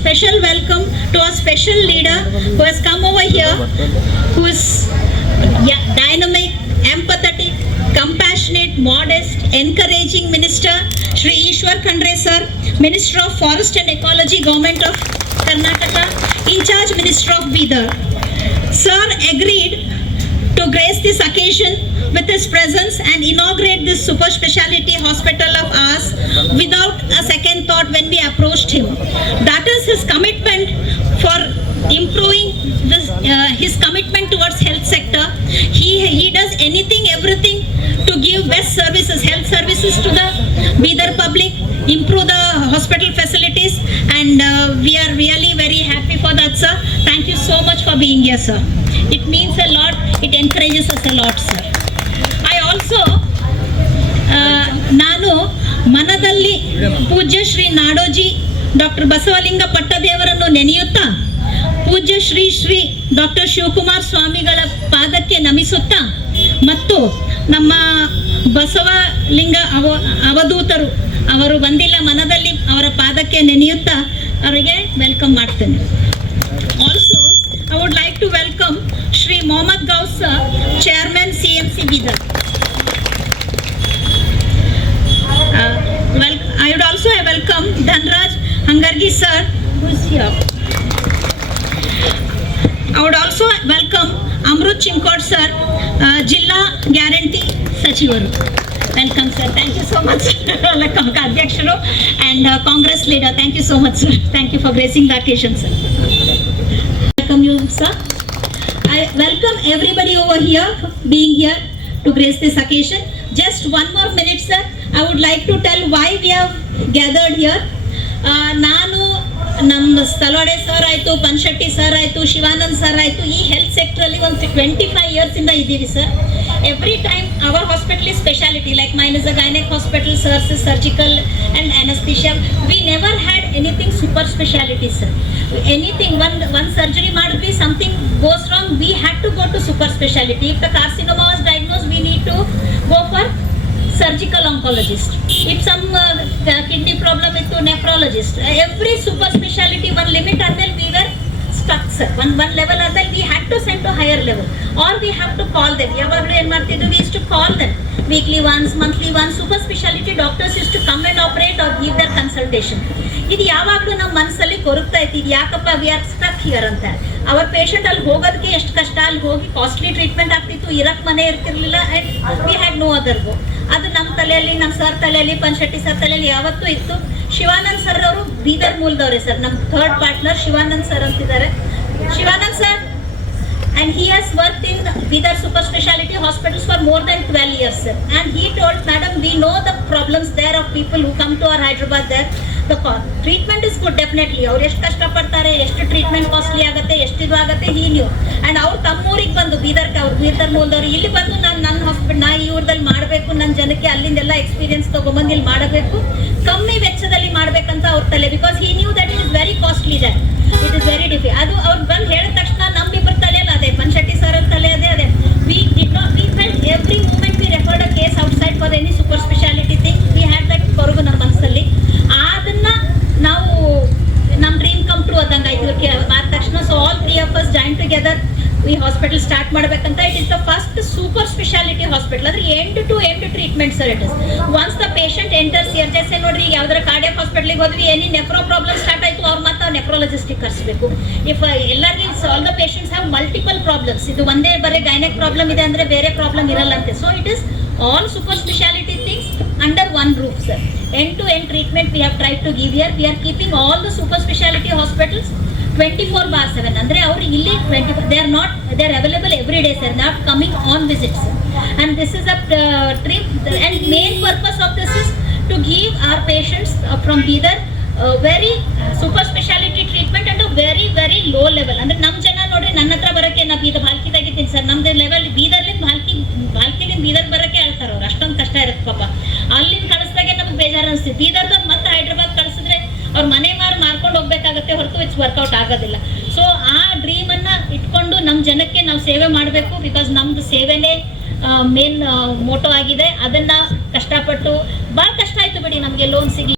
special welcome to our special leader who has come over here, who is dynamic, empathetic, compassionate, modest, encouraging Minister Shri Ishwar Khandre sir, Minister of Forest and Ecology, Government of Karnataka, in charge Minister of Bidar. Sir agreed to grace this occasion with his presence and inaugurate this super speciality hospital of ours without a second thought when we approached him. That is his commitment for improving this, his commitment towards health sector. He does anything, everything to give best services, health services to the Bidar public, improve the hospital facilities, and we are really very happy for that, sir. Thank you so much for being here, sir. It means a lot, it encourages us a lot, sir. I also ನಾನು ಮನದಲ್ಲಿ ಪೂಜ್ಯ ಶ್ರೀ ನಾಡೋಜಿ ಡಾಕ್ಟರ್ ಬಸವಲಿಂಗ ಪಟ್ಟದೇವರನ್ನು ನೆನೆಯುತ್ತಾ ಪೂಜ್ಯ ಶ್ರೀ ಶ್ರೀ ಡಾಕ್ಟರ್ ಶಿವಕುಮಾರ ಸ್ವಾಮಿಗಳ ಪಾದಕ್ಕೆ ನಮಿಸುತ್ತಾ ಮತ್ತು ನಮ್ಮ ಬಸವಲಿಂಗ ಅವಧೂತರು ಅವರು ಬಂದಿಲ್ಲ, ಮನದಲ್ಲಿ ಅವರ ಪಾದಕ್ಕೆ ನೆನೆಯುತ್ತಾ ಅವರಿಗೆ ವೆಲ್ಕಮ್ ಮಾಡ್ತೇನೆ. Also I would like to welcome Shri Mohammed Ghouse sir, chairman CMC Bidar. I would also welcome Dhanraj Hangargi sir, who is here. I would also welcome Amrut Chinkot sir, Jilla Guarantee Sachivaru. Welcome sir. Thank you so much. Welcome Adhyaksharo and Congress leader. Thank you so much sir. Thank you for gracing the occasion sir. Welcome you sir. I welcome everybody over here being here to grace this occasion. Just one more minute sir. I would like to tell why we have gathered here. ನಾನು ನಮ್ಮ ಸ್ಥಳವಾಡೆ ಸರ್ ಆಯಿತು, ಪನ್ಶೆಟ್ಟಿ ಸರ್ ಆಯಿತು, ಶಿವಾನಂದ್ ಸರ್ ಆಯಿತು, ಈ ಹೆಲ್ತ್ ಸೆಕ್ಟ್ರಲ್ಲಿ ಒಂದು 25 ಇಯರ್ಸಿಂದ ಇದ್ದೀವಿ sir. Every time our hospital is speciality, like mine is a gynaec hospital, sir's is surgical and anaesthesia. We never had anything super speciality sir. Anything ಒಂದು ಸರ್ಜರಿ ಮಾಡಿದ್ವಿ, something goes wrong, we had to go to super speciality. If the carcinoma was diagnose, we need to go for surgical oncologist. If some kidney problem ittu, nephrologist. Every super speciality one limit adel we were stuck sir. One level adel we had to send to higher level, or we have to call them. Yavaglu en martiddu, we used to call them weekly once, monthly once. Super speciality doctors used to come and operate or give their consultation. ಇದು ಯಾವಾಗಲೂ ನಮ್ಮ ಮನಸ್ಸಲ್ಲಿ ಕೊರಗ್ತಾ ಇತ್ತು, ಇದು ಯಾಕಪ್ಪ we are stuck here ಅಂತ. ಅವರ ಪೇಷಂಟ್ ಅಲ್ಲಿ ಹೋಗೋದಕ್ಕೆ ಎಷ್ಟು ಕಷ್ಟ, ಅಲ್ಲಿ ಹೋಗಿ ಕಾಸ್ಟ್ಲಿ ಟ್ರೀಟ್ಮೆಂಟ್ ಆಗ್ತಿತ್ತು, ಇರಕ್ಕೆ ಮನೆ ಇರ್ತಿರ್ಲಿಲ್ಲ, and we had no other go. ಅದು ನಮ್ಮ ತಲೆಯಲ್ಲಿ, ನಮ್ಮ ಸರ್ ತಲೆಯಲ್ಲಿ, ಪನ್ಶೆಟ್ಟಿ ಸರ್ ತಲೆಯಲ್ಲಿ ಯಾವತ್ತೂ ಇತ್ತು. ಶಿವಾನಂದ್ ಸರ್ ಅವರು ಬೀದರ್ ಮೂಲದವ್ರೆ ಸರ್, ನಮ್ಮ ಥರ್ಡ್ ಪಾರ್ಟ್ನರ್ ಶಿವಾನಂದ್ ಸರ್ ಅಂತಿದ್ದಾರೆ. Shivanand sir, and he has worked in Bidar super speciality hospitals for more than 12 years sir. And he told madam, we know the problems there of people who come to our Hyderabad there. The treatment is good definitely. ಅವ್ರು ಎಷ್ಟು ಕಷ್ಟಪಡ್ತಾರೆ, ಎಷ್ಟು treatment costly ಆಗುತ್ತೆ, ಎಷ್ಟು ಇದು ಆಗುತ್ತೆ, he knew. And ಅವ್ರು ತಮ್ಮೂರಿಗೆ ಬಂದು ಬೀದರ್ಗೆ, ಅವ್ರು ಬೀದರ್ ಮೂಲದವ್ರು ಇಲ್ಲಿ ಬಂದು ನನ್ನ ಹಾಸ್ಪಿಟಲ್ ನಾ ಈ ಊರದಲ್ಲಿ ಮಾಡಬೇಕು, ನನ್ನ ಜನಕ್ಕೆ ಅಲ್ಲಿಂದೆಲ್ಲ ಎಕ್ಸ್ಪೀರಿಯನ್ಸ್ ತೊಗೊಂಬಂದು ಇಲ್ಲಿ ಮಾಡಬೇಕು, ಕಮ್ಮಿ ವೆಚ್ಚದಲ್ಲಿ ಮಾಡಬೇಕಂತ ಅವ್ರ ತಲೆ. Because he knew that it is very costly there, it is very difficult. ಅದು ಅವ್ರು ಬಂದು ಹೇಳಿದ ತಕ್ಷಣ ನಮ್ಮಿಬ್ಬರ ತಲೆಯಲ್ಲಿ ಅದೇ, ಪನ್ಶೆಟ್ಟಿ ಸರ್ ತಲೆ ಅದೇ. we felt every moment we referred a case outside for any super speciality thing. We had that ಕೊರಗು ನಮ್ಮ ಮನಸ್ಸಲ್ಲಿ. ಅದನ್ನ ನಾವು ನಮ್ಮ ಡ್ರೀಮ್ ಕಮ್ ಟ್ರೂ ಆದಂಗೆ ಆಯ್ತು ಆದ ತಕ್ಷಣ. So all 3 of us joined together, ಈ ಹಾಸ್ಪಿಟಲ್ ಸ್ಟಾರ್ಟ್ ಮಾಡಬೇಕಂತ. It is the first super speciality hospital. ಅಂದ್ರೆ end to end treatment sir. It is once the patient enters here, just ನೋಡ್ರಿ, ಈಗ ಯಾವ್ದಾರ ಕಾರ್ಡಿಯಾಕ್ ಹಾಸ್ಪಿಟಲ್ಗೆ ಹೋದ್ವಿ, ಏನಿ ನೆಫ್ರೋ ಪ್ರಾಬ್ಲಮ್ ಸ್ಟಾರ್ಟ್ ಆಯ್ತು, ಅವ್ರು ಮತ್ತೆ ನೆಫ್ರಾಲಜಿಸ್ಟಿಗೆ ಕರ್ಸ್ಬೇಕು. ಇಫ್ ಎಲ್ಲರಿಗೂ all the patients have multiple problems, ಇದು ಒಂದೇ ಬರೀ ಗೈನೆಕ್ ಪ್ರಾಬ್ಲಮ್ ಇದೆ ಅಂದ್ರೆ ಬೇರೆ ಪ್ರಾಬ್ಲಮ್ ಇರಲ್ಲಂತೆ. So it is all super speciality things under one roof sir. End to end treatment we have tried to give here. We are keeping all the super speciality hospitals 24/7. andre avaru illi 24, they are available every day sir, not coming on visits. And this is a trip, and main purpose of this is to give our patients from Bidar very super speciality treatment at a very very low level. ಅಂದ್ರೆ ನಮ್ಮ ಜನ ನೋಡ್ರಿ, ನನ್ನ ಹತ್ರ ಬರಕ್ಕೆ ನಾ ಬೀದರ್ ಭಾಲ್ಕಿದಾಗಿದ್ದೀನಿ ಸರ್, ನಮ್ದು ಲೆವೆಲ್ ಬೀದರ್ಲಿಂದ ಭಾಲ್ಕಿಲಿಂದ ಬೀದರ್ ಬರಕ್ಕೆ ಹೇಳ್ತಾರ ಅವ್ರು, ಅಷ್ಟೊಂದು ಕಷ್ಟ ಇರುತ್ತೆ ಪಾಪ. ಅಲ್ಲಿಂದ ಕಳಿಸ್ದಾಗೆ ನಮ್ಗೆ ಬೇಜಾರು ಅನಿಸ್ತೀವಿ. ಬೀದರ್ದಾಗ ಮತ್ತೆ ಹೈದ್ರಾಬಾದ್ ಕಳಿಸಿದ್ರೆ ಅವ್ರ ಮನೆ ಮಾರ್ಕೊಂಡು ಹೋಗ್ಬೇಕಾಗತ್ತೆ ಹೊರತು ಇಟ್ಸ್ ವರ್ಕೌಟ್ ಆಗೋದಿಲ್ಲ. ಸೊ ಆ ಡ್ರೀಮ್ ಅನ್ನ ಇಟ್ಕೊಂಡು ನಮ್ಮ ಜನಕ್ಕೆ ನಾವು ಸೇವೆ ಮಾಡಬೇಕು. ಬಿಕಾಸ್ ನಮ್ದು ಸೇವೆನೇ ಮೇನ್ ಮೋಟೋ ಆಗಿದೆ. ಅದನ್ನ ಕಷ್ಟಪಟ್ಟು ಭಾಳ ಕಷ್ಟ ಆಯ್ತು ಬಿಡಿ ನಮಗೆ ಲೋನ್ ಸಿಗ್ಲಿ.